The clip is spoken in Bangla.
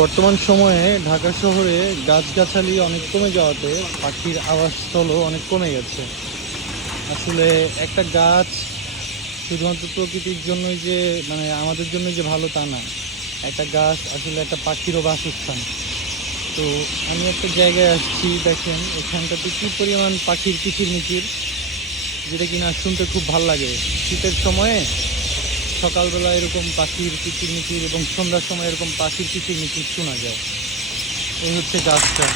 বর্তমান সময়ে ঢাকা শহরে গাছগাছালি অনেক কমে যাওয়াতে পাখির আবাসস্থলও অনেক কমে গেছে। আসলে একটা গাছ শুধুমাত্র প্রকৃতির জন্যই যে মানে আমাদের জন্য যে ভালো তা না, একটা গাছ আসলে একটা পাখিরও বাসস্থান। তো আমি একটা জায়গায় আসছি, দেখেন এখানটাতে কি পরিমাণ পাখির কিচিরমিচির, যেটা কিনা শুনতে খুব ভাল লাগে। শীতের সময়ে সকালবেলা এরকম পাখির কিচিরমিচির এবং সন্ধ্যার সময় এরকম পাখির কিচিরমিচির শোনা যায়। এই হচ্ছে গাছটা।